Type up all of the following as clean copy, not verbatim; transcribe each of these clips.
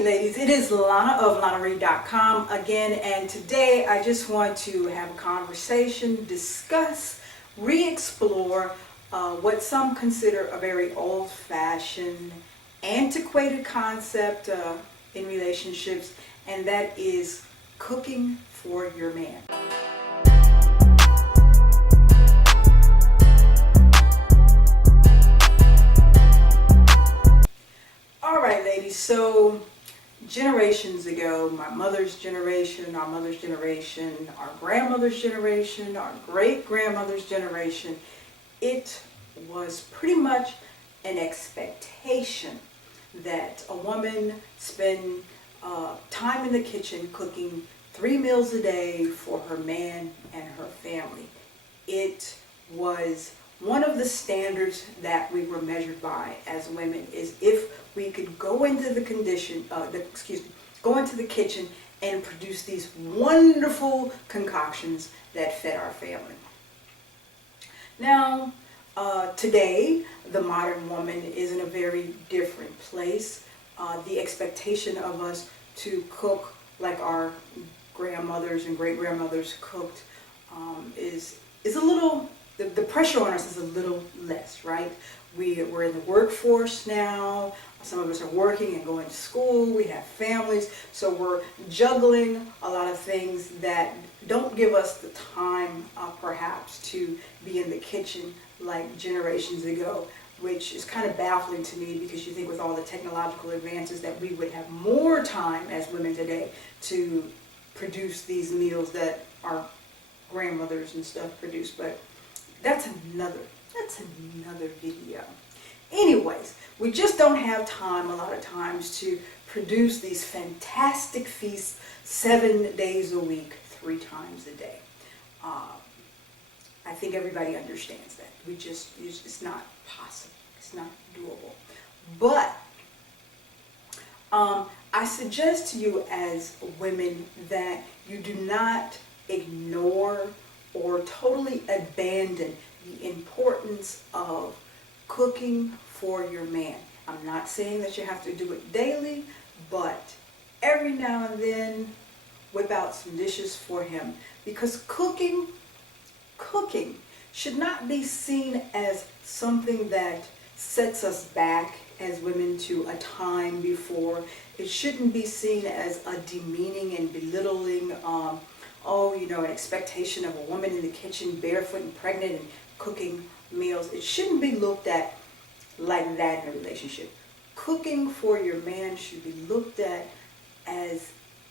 Hey ladies, it is Lana of LanaReid.com again, and today I just want to have a conversation, discuss, re-explore what some consider a very old-fashioned, antiquated concept in relationships, and that is cooking for your man. Alright ladies, so generations ago, my mother's generation, our mother's generation, our grandmother's generation, our great-grandmother's generation, it was pretty much an expectation that a woman spend time in the kitchen cooking 3 meals a day for her man and her family. It was one of the standards that we were measured by as women, is if we could go into the kitchen and produce these wonderful concoctions that fed our family. Now, today, the modern woman is in a very different place. The expectation of us to cook like our grandmothers and great-grandmothers cooked is a little, the pressure on us is a little less, right? We're in the workforce now. Some of us are working and going to school. We have families. So we're juggling a lot of things that don't give us the time, perhaps, to be in the kitchen like generations ago, which is kind of baffling to me, because you think with all the technological advances that we would have more time as women today to produce these meals that our grandmothers and stuff produced. But that's another video. Anyways, we just don't have time a lot of times to produce these fantastic feasts 7 days a week, 3 times a day. I think everybody understands that. It's not possible. It's not doable. But I suggest to you as women that you do not ignore or totally abandon the importance of cooking for your man. I'm not saying that you have to do it daily, but every now and then whip out some dishes for him, because cooking should not be seen as something that sets us back as women to a time before. It shouldn't be seen as a demeaning and belittling an expectation of a woman in the kitchen barefoot and pregnant and cooking meals. It shouldn't be looked at like that in a relationship. Cooking for your man should be looked at as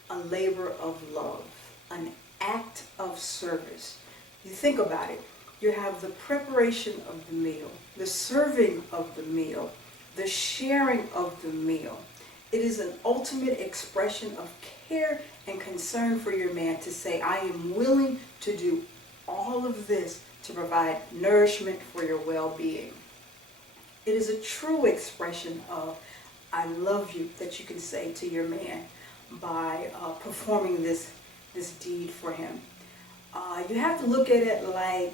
a labor of love, an act of service. You think about it. You have the preparation of the meal, the serving of the meal, the sharing of the meal. It is an ultimate expression of care and concern for your man to say, I am willing to do all of this to provide nourishment for your well-being. It is a true expression of I love you that you can say to your man by performing this deed for him. You have to look at it like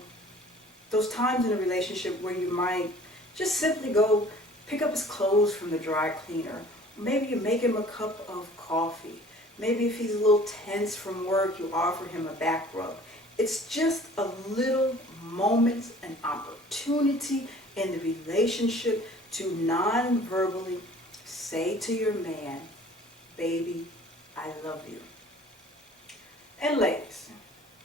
those times in a relationship where you might just simply go pick up his clothes from the dry cleaner. Maybe you make him a cup of coffee. Maybe if he's a little tense from work, you offer him a back rub. It's just a little moment, an opportunity in the relationship to non-verbally say to your man, baby, I love you. And ladies,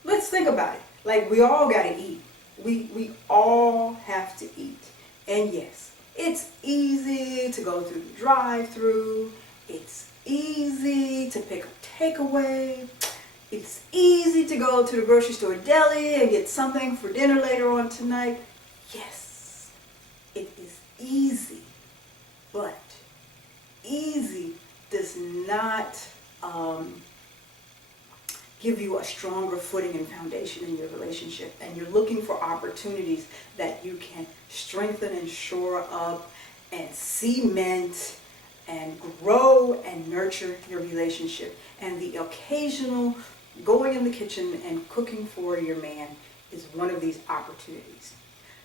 let's think about it. Like, we all gotta eat. We all have to eat. And yes, it's easy to go through the drive-thru. It's easy to pick up takeaway. It's easy to go to the grocery store deli and get something for dinner later on tonight. Yes, it is easy, but easy does not give you a stronger footing and foundation in your relationship. And you're looking for opportunities that you can strengthen and shore up and cement and grow and nurture your relationship. And the occasional going in the kitchen and cooking for your man is one of these opportunities.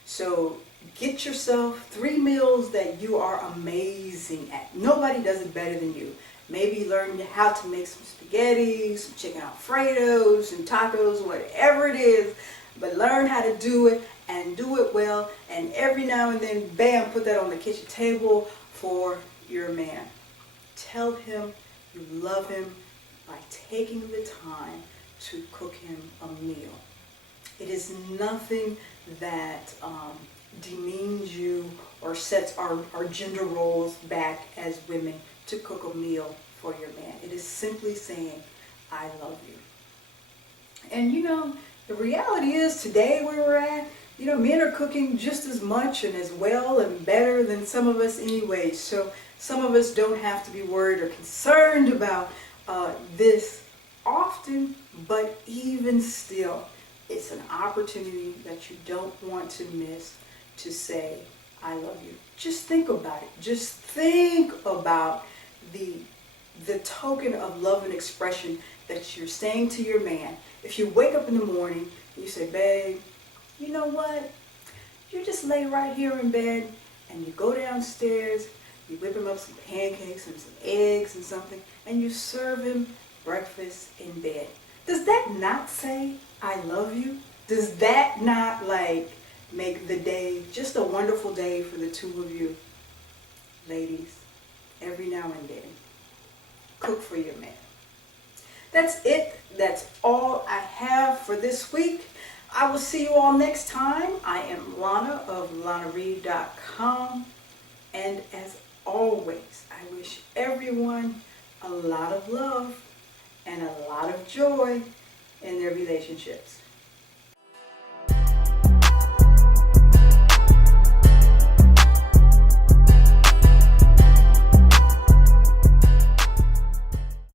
So get yourself 3 meals that you are amazing at. Nobody does it better than you. Maybe learn how to make some spaghetti, some chicken Alfredos, and tacos, whatever it is. But learn how to do it and do it well. And every now and then, bam, put that on the kitchen table for your man. Tell him you love him by taking the time to cook him a meal. It is nothing that demeans you or sets our gender roles back as women to cook a meal for your man. It is simply saying, I love you. And the reality is today where we're at, men are cooking just as much and as well and better than some of us anyway. So some of us don't have to be worried or concerned about this often, but even still, it's an opportunity that you don't want to miss to say, I love you. Just think about it. Just think about the token of love and expression that you're saying to your man. If you wake up in the morning and you say, babe, you know what? You just lay right here in bed and you go downstairs, you whip him up some pancakes and some eggs and something, and you serve him breakfast in bed. Does that not say, I love you? Does that not make the day just a wonderful day for the two of you? Ladies, every now and then, cook for your man. That's it. That's all I have for this week. I will see you all next time. I am Lana of LanaReid.com. And as always, I wish everyone a lot of love and a lot of joy in their relationships.